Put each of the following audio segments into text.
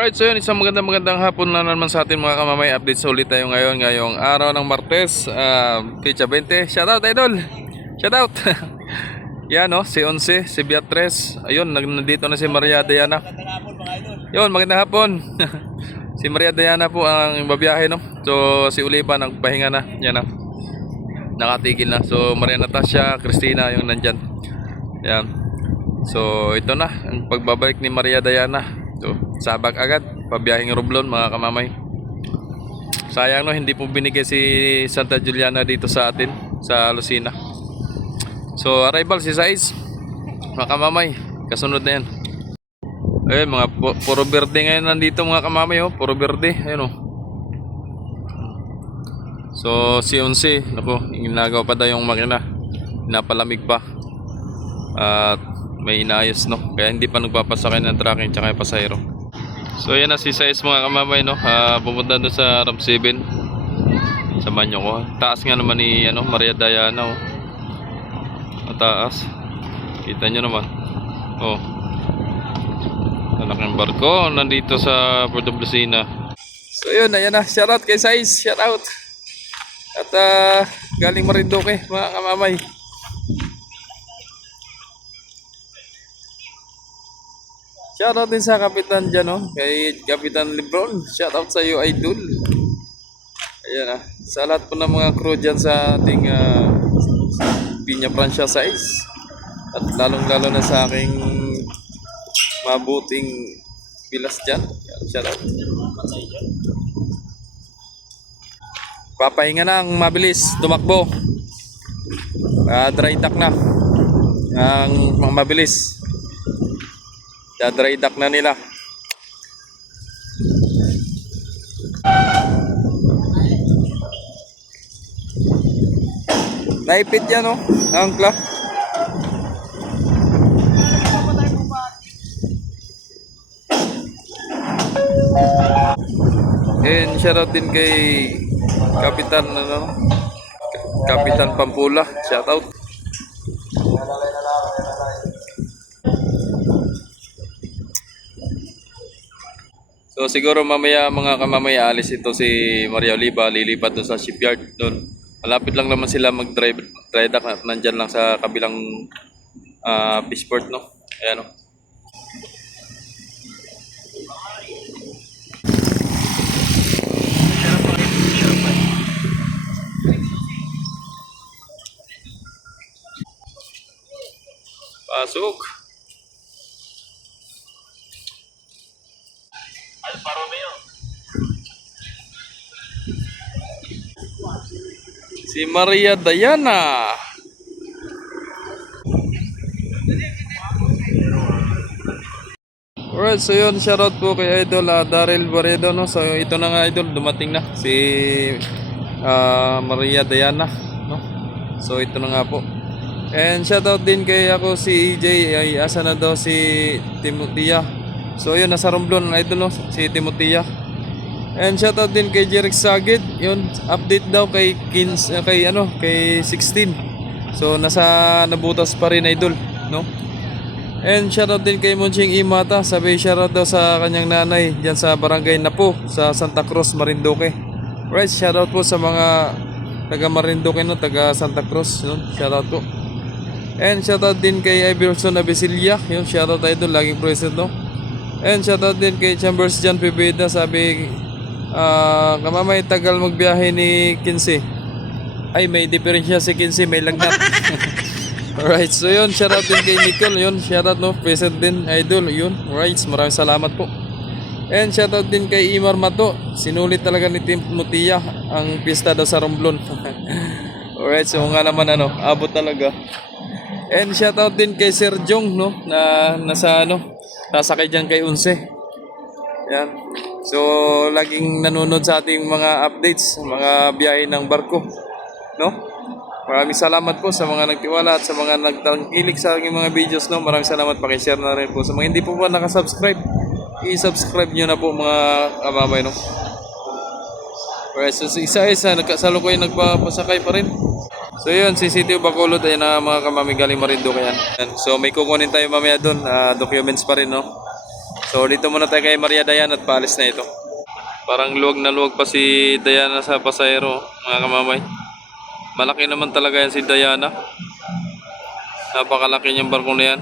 Alright, so yun, isang magandang hapon na naman sa atin mga kamamay. Update ulit tayo ngayong araw ng Martes, Pecha 20. Shoutout idol! Shoutout! Yan no, si Onse, si Beatriz. Ayun, nandito na si Maria Diana. Yun, magandang hapon. Si Maria Diana po ang babiyahe no. So si Ulipa nagpahinga na. Yan na. Nakatigil na. So Maria Natasha, Christina yung nandyan. Yan. So ito na ang pagbabalik ni Maria Diana. So, sabak agad, pabiyahing Romblon mga kamamay. Sayang no, hindi po binigay si Santa Juliana dito sa atin, sa Lucena. So, arrival si Saiz, mga kamamay, kasunod na yan. Ayun, mga puro berde ngayon nandito mga kamamay, oh, puro berde, ayun oh. So, si Onse, naku, ginagawa pa daw yung makina, pinapalamig pa. At may inayos no, kaya hindi pa nagpapasakay ng tracking tsaka yung pasahero. So yan na si Saiz mga kamamay no, pumunta doon sa Ramp 7. Samahan nyo ko, taas nga naman ni ano, Maria Diana oh. Mataas, kita nyo naman oh, malaking barko nandito sa Puerto Lucena. So yun, ayan na, shoutout kay Saiz, shoutout. At galing Marinduque mga kamamay. Shoutout din sa kapitan dyan, no? Kay Kapitan Lebron. Shoutout sa iyo, idol. Ayan ah. Sa lahat po ng mga crew dyan sa ating Piña Francia size. At lalong-lalo na sa aking mabuting pilas dyan. Shoutout. Papahinga na ang mabilis. Tumakbo. Dry dock na. Ang mabilis. Dry dock na nila. Naipit yan oh, angkla. And shoutout din kay Kapitan ano, Kapitan Pampula, shoutout. So siguro mamaya mga kamamay alis ito si Maria Oliva, lilipat doon sa shipyard doon. Malapit lang naman sila mag-dry dock at nandyan lang sa kabilang fishport no. Ayan o. Pasok. Alfa Romeo. Si Maria Diana. Alright, so yun, shoutout po kay Idol Daryl Barredo no. So ito na nga idol, dumating na si Maria Diana no. So ito na nga po. And shoutout din kay ako si EJ, ay asa na daw si Timotia. So yun, nasa Romblon idol no, si Timotia. And shoutout din kay Jeric Sagit. Yun, update daw kay kay 16. So nasa nabutas pa rin idol, no? And shoutout din kay Munching Imata. Sabi shoutout daw sa kanyang nanay diyan sa Barangay Napo sa Santa Cruz, Marinduque. Right, shoutout po sa mga taga Marinduque no, taga Santa Cruz, no? Shoutout po. And shoutout din kay Iverson Abisilia. Yun, shoutout idol, laging present no. And shoutout din kay Chambers John Pibeda. Sabi kamamay tagal magbiyahe ni 15. Ay, may diferensya si 15, may lagnat. Alright, so yun, shoutout din kay Nicole. Yun, shoutout no, present din idol. Yun, alright, maraming salamat po. And shoutout din kay Imar Mato. Sinulit talaga ni Timotia ang pista daw sa Romblon. Alright, so nga naman ano, abot talaga. And shoutout din kay Sir Jong no, na nasa nasakay dyan kay Onse. Yan. So laging nanonood sa ating mga updates, mga biyahe ng barko, no? Maraming salamat po sa mga nagtiwala at sa mga nagtangkilik sa aking mga videos, no? Maraming salamat, paki-share na rin po sa mga hindi po pa nakasubscribe. i-subscribe nyo na po mga kamamay, no? Alright, so isa-isa, nagkasalo ko yung nagpapasakay pa rin. So yun, si City of Bacolod ay na mga kamamay galing Marinduque yan. So may kukunin tayo mamaya doon, documents pa rin, no? So dito muna tayo kay Maria Diana at paalis na ito. Parang luwag na luwag pa si Diana sa pasahero, mga kamamay. Malaki naman talaga yan si Diana. Napakalaki niyang barko na yan.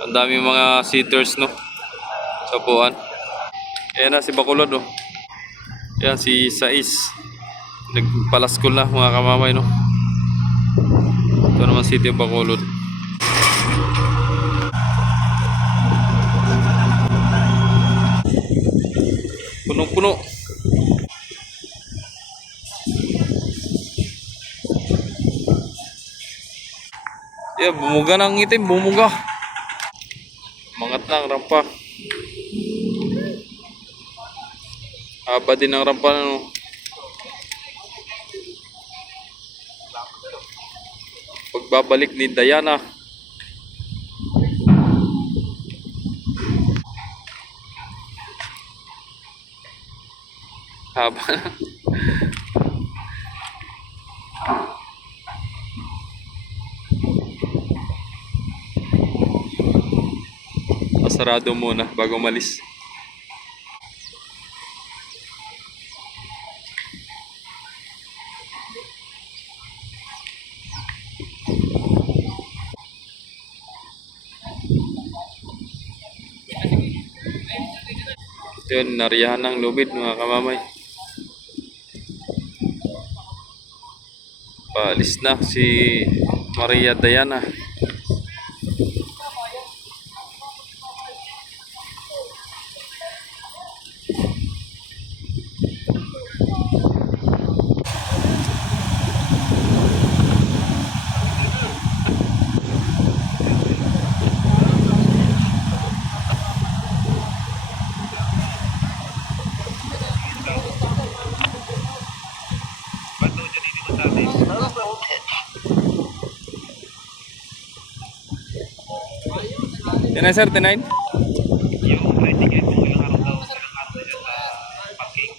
Ang dami mga seaters, no? Sa upuan. Ayan na si Bacolod, no? Ayan si Sais. Nagpalaskol na mga kamamay, no? Ito naman City of Bacolod. Punong-puno. Yeah, bumuga na ang itim, bumuga. Mangat na ang rampa. Haba din ang rampa, no? Pagbabalik ni Diana. Haba na. Sarado muna bago umalis. Yun, nariyahan ng lubid mga kamamay. Paalis na si Maria Diana. Yan na sir, T9? Yung tricycle kung ilang araw daw sila sa parking.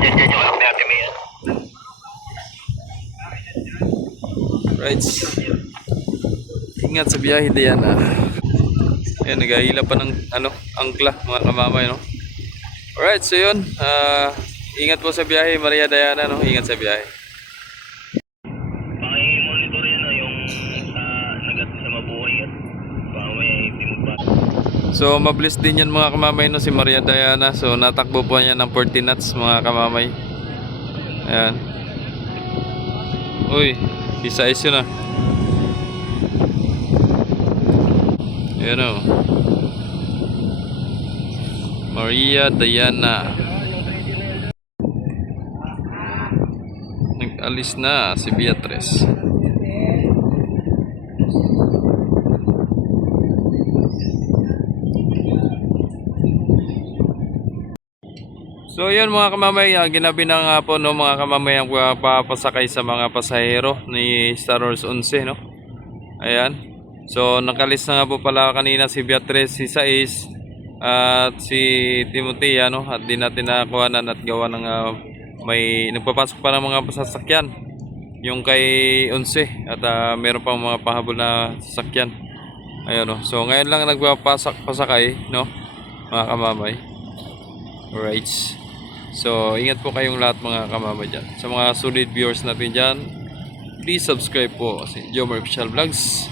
Dyan yung alam ni Ate Mia. Right. Ingat sa biyahe Diana. Ayan, naghahila pa ng angkla mga kamamay, no? Alright, so yun. Ingat po sa biyahe Maria Diana, no? Ingat sa biyahe. Monitor yan yung nagat sa mabuhay at mamaya hindi magpa. So mabilis din yan mga kamamay, no, si Maria Diana. So natakbo po niya ng 40 knots mga kamamay. Ayan. Uy, isa-is yun ah. Ayan o. Maria Diana. Nag-alis na si Beatrice. So yun mga kamamay, ginabi na nga po, no, mga kamamay ang papasakay sa mga pasahero ni Star Wars 11, no? Ayan. So nakalis na nga po pala kanina si Beatrice, si Sais at si Timothy, no? At di natin nakakuhanan at gawa ng may nagpapasok pa ng mga sasakyan yung kay 11 at meron pang mga pahabol na sasakyan. Ayun, no? So ngayon lang pasakay, no, mga kamamay. Alright. So, ingat po kayong lahat mga kamamay dyan. Sa mga solid viewers natin dyan, please subscribe po si Jomar Official Vlogs.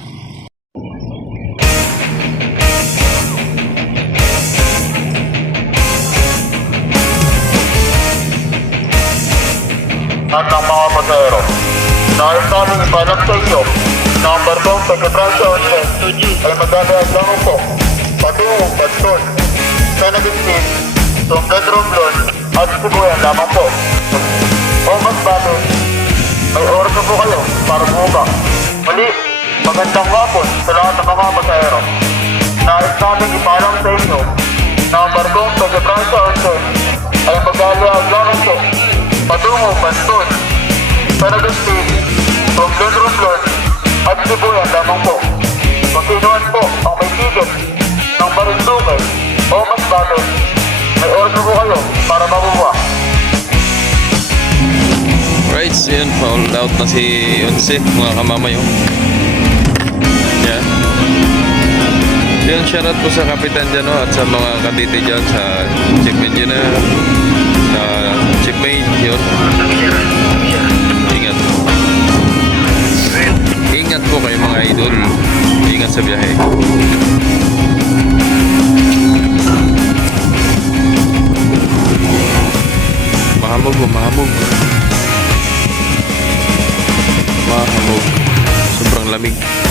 At ang mga pasahero, nais namin ipalam sa inyo na ang barkong pagkatrasa ay magdadaan lang po patungong Baston, San Agustin, Tungkad Romblon at Sibuyan lamang po. O mas bago, may oras na po kayo para bumuka. Muli, magandang hapon sa lahat ng mga pasahero. Nais namin ipalam sa inyo na ang barkong pagkatrasa ay magdadaan lang po patungong Baston, San Agustin, Tungkad Romblon at Sibuyan lamang po. Kung sinuan po ang may O mas bagay, may oras na po kayo para mabubuha. Right, so yun, foul out na si Onse, mga kamamayo. Yan. Yan, shoutout po sa kapitan dyan, no, at sa mga kadete dyan, sa chief engineer, sa chief mate, yun. Ingat. Ingat po kayo mga idol. Ingat sa biyahe. Mahamog po, mahamog. Mahamog. Sobrang lamig.